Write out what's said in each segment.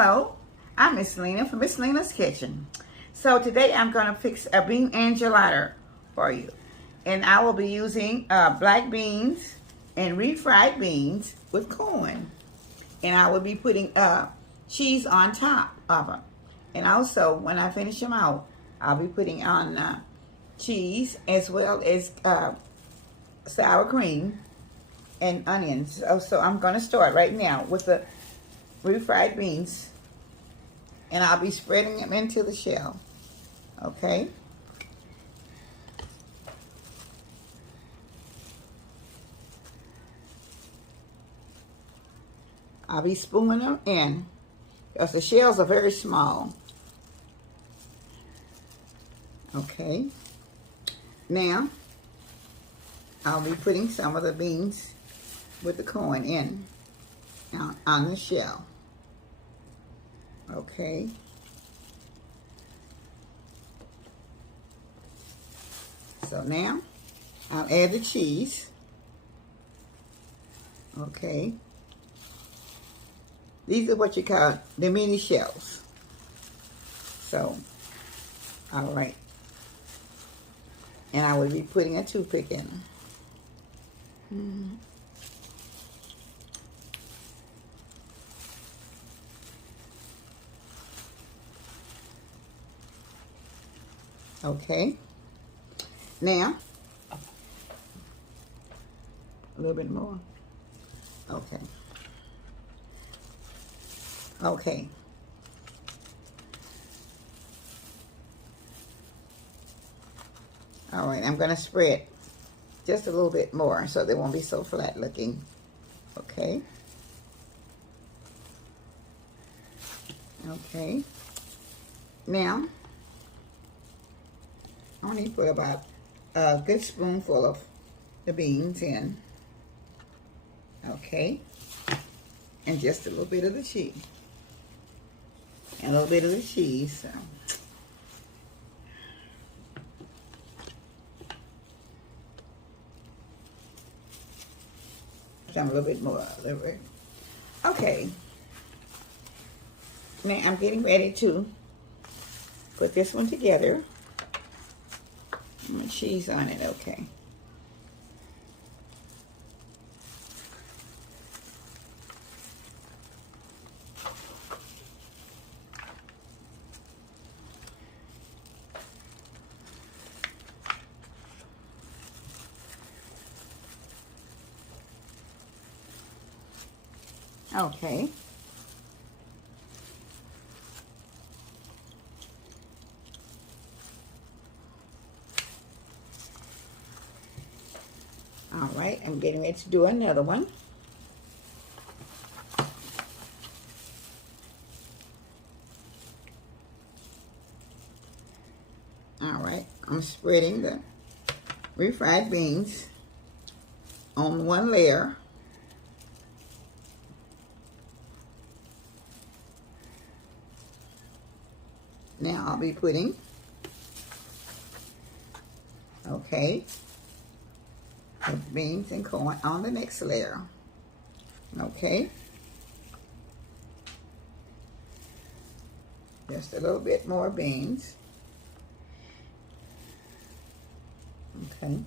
Hello, I'm Miss Lena from Miss Lena's Kitchen. So today I'm going to fix a bean enchilada for you. And I will be using black beans and refried beans with corn. And I will be putting cheese on top of them. And also, when I finish them out, I'll be putting on cheese as well as sour cream and onions. So I'm going to start right now with the refried beans, and I'll be spreading them into the shell. Okay. I'll be spooning them in because the shells are very small. Okay. Now, I'll be putting some of the beans with the corn in on the shell. Okay. So now, I'll add the cheese. Okay. These are what you call the mini shells. So, all right. And I will be putting a toothpick in them. Okay. Now, a little bit more. Okay. Okay. All right, I'm going to spread just a little bit more so they won't be so flat looking. Okay. Okay. Now, I only put about a good spoonful of the beans in. Okay. And just a little bit of the cheese. And a little bit of the cheese. So. Some a little bit more. Okay. Now I'm getting ready to put this one together. And cheese on it, okay. Okay. All right, I'm getting ready to do another one. All right, I'm spreading the refried beans on one layer. Now I'll be putting, okay, the beans and corn on the next layer. Okay. Just a little bit more beans. Okay.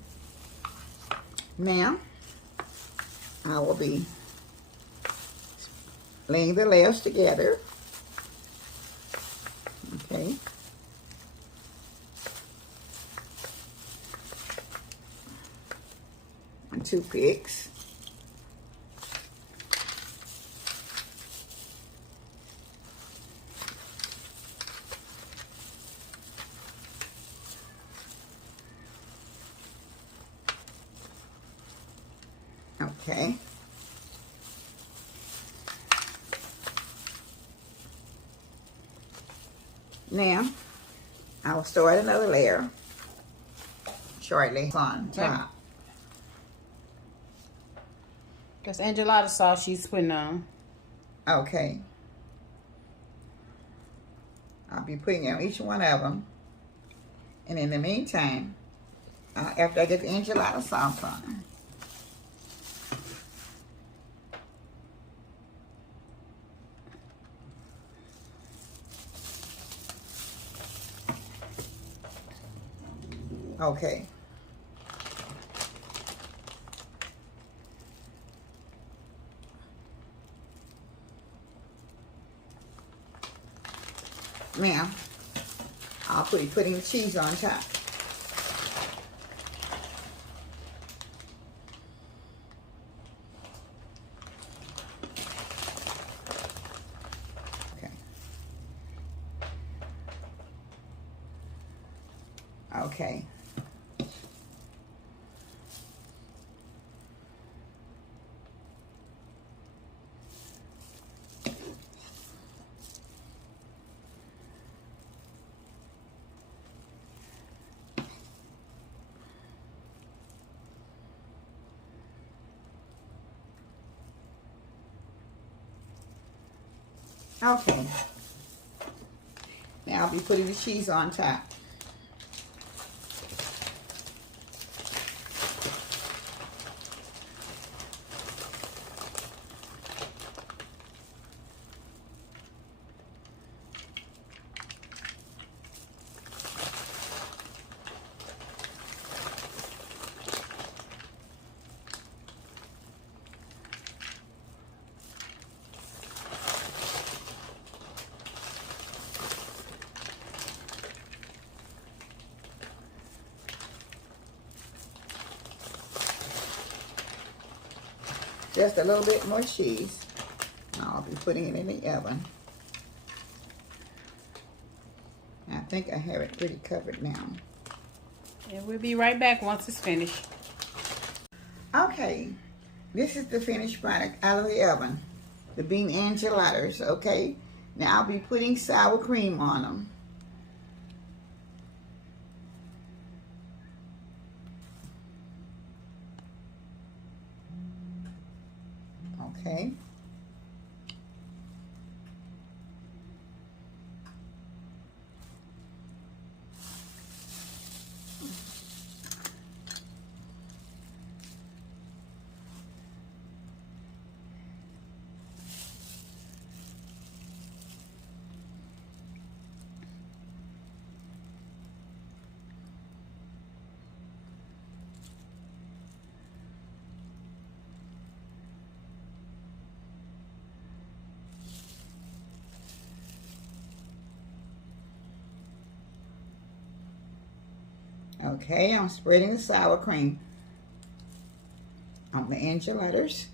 Now, I will be laying the layers together. Okay. And toothpicks. Okay. Now, I will start another layer shortly on top. That's enchilada sauce she's putting on. Okay. I'll be putting on each one of them. And in the meantime, after I get the enchilada sauce on, Okay. Now, I'll be putting the cheese on top. Okay. Okay. Okay. Now I'll be putting the cheese on top. Just a little bit more cheese. I'll be putting it in the oven. I think I have it pretty covered now. And we'll be right back once it's finished. Okay, this is the finished product out of the oven. The bean enchiladas, okay? Now I'll be putting sour cream on them. Okay. Okay, I'm spreading the sour cream on the enchiladas.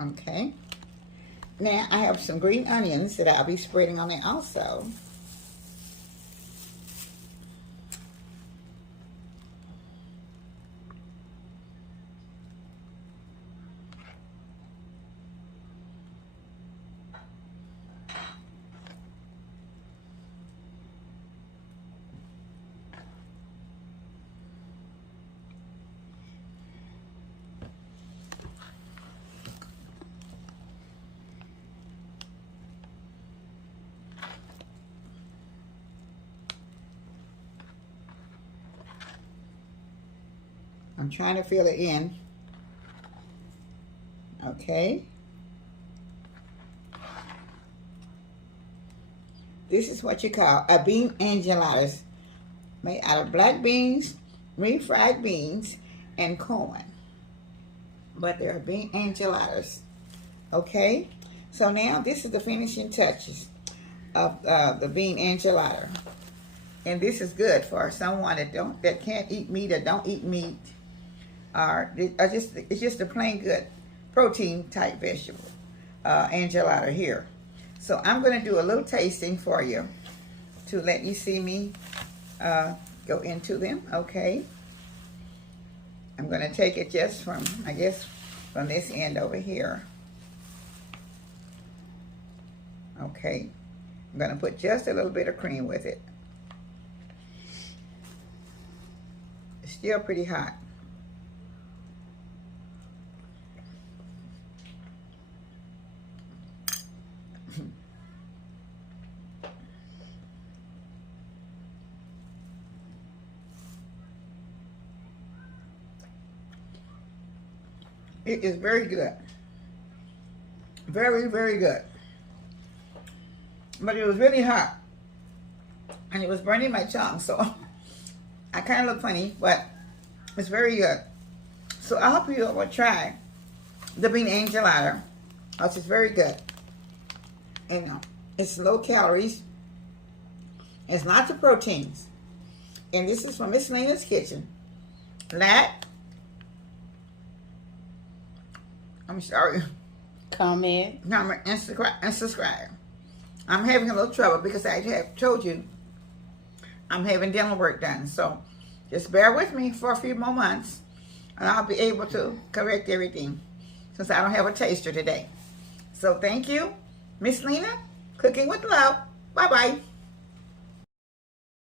Okay. Now I have some green onions that I'll be spreading on it also. I'm trying to fill it in. Okay. This is what you call a bean enchiladas, made out of black beans, refried beans, and corn. But they're bean enchiladas. Okay. So now this is the finishing touches of the bean enchilada, and this is good for someone that can't eat meat or don't eat meat. It's just a plain good protein type vegetable enchilada here. So I'm going to do a little tasting for you to let you see me go into them. Okay, I'm going to take it just from, I guess, from this end over here. Okay, I'm going to put just a little bit of cream with it. It's still pretty hot. It is very good. Very, very good. But it was really hot. And it was burning my tongue, so I kind of look funny, but it's very good. So I hope you will try the bean enchilada, which is very good. And it's low calories. It's lots of proteins. And this is from Miss Lena's Kitchen. I'm sorry. Comment. And subscribe. I'm having a little trouble because I have told you I'm having dental work done. So just bear with me for a few more months and I'll be able to correct everything since I don't have a taster today. So thank you, Miss Lena, Cooking with Love. Bye-bye.